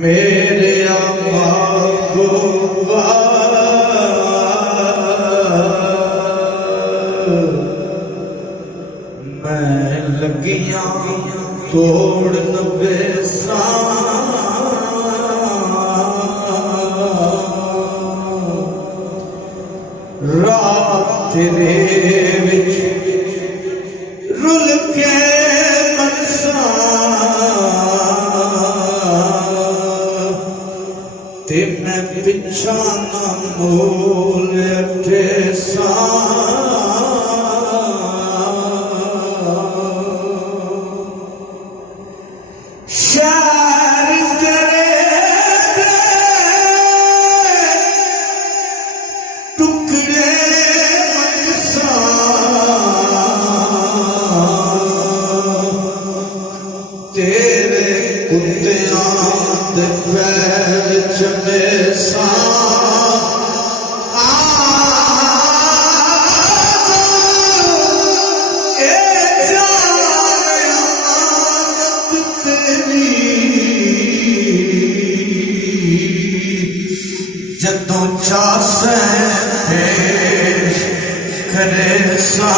मेरे मैं लगिया तोड़न बेसा रात तेरे विच रुल के मनसा ते मैं पिछा ना मोल ठेसा तेरे कुत्तियां दे पैर च मेसा जदों चासे करे सा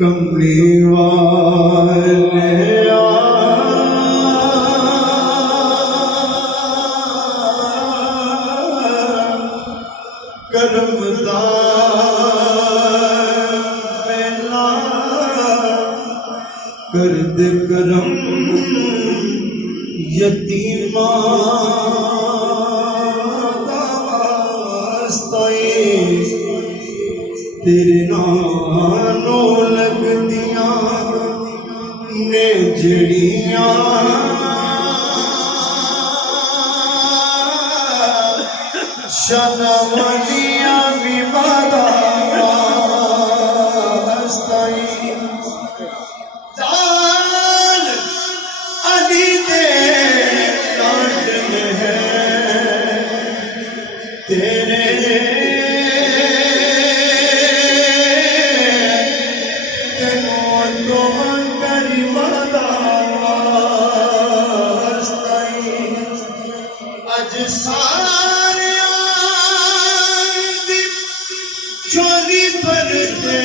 कमली वाले करमदार मेला कर दे करम यतीमा तेरे नानो लगदियां ने जड़ियां शनवलियां भी बड़ा अली दे कांड में है तेरे चोली पर दे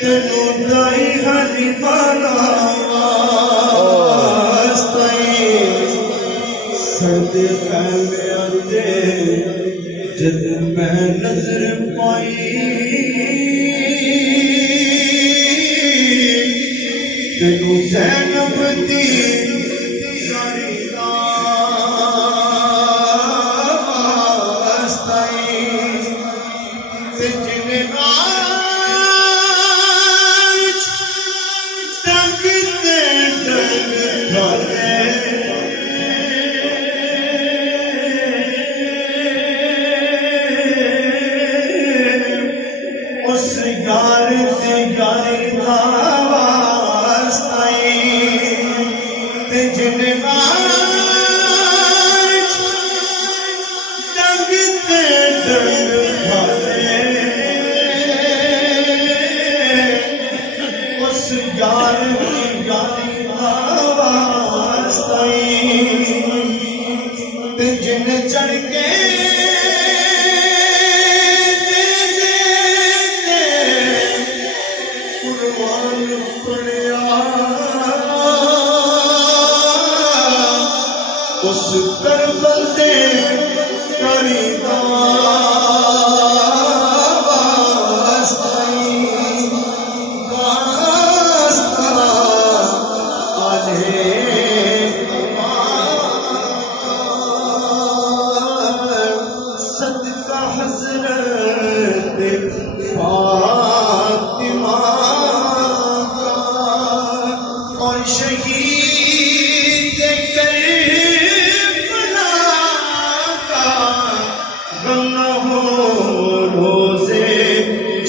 तेनू दाई हली बाला सर्दे फैले आते जद मैं नजर पाई तेनू ज़ैनब दी आज तक ते डग खाने उस यार ते यारी दा वास्ता ते जिन आज तक ते डग खाने उस यार ते यारी दा वास्ता ते जिन चढ़ के कुर्बान पड़िया उस करबल दे करीदा सदका हजरत फातिमा का और शहीद करबला का गम न हो रोज़े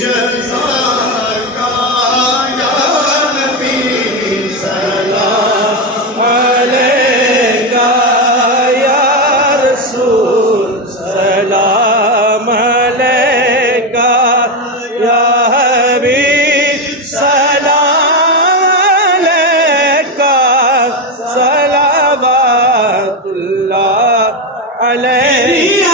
जज़ा का या नबी सलाम अलैका या रसूल सलाम अलैका या हबीब सलाम अलैका सलावतुल्लाह अलैका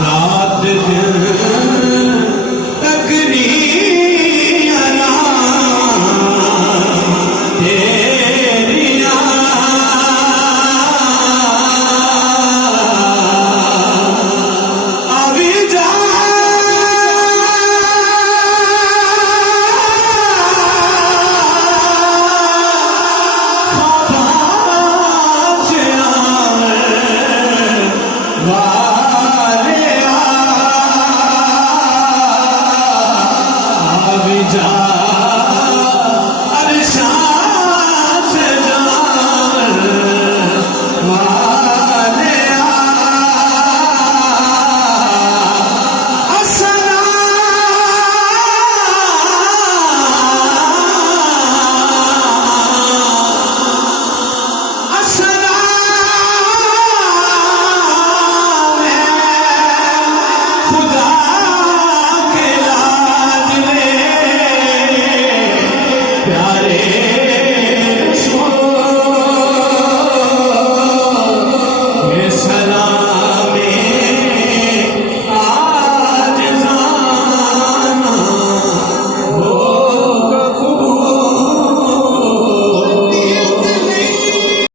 रात दिन तकनी तेरिया अभी जा प्यारे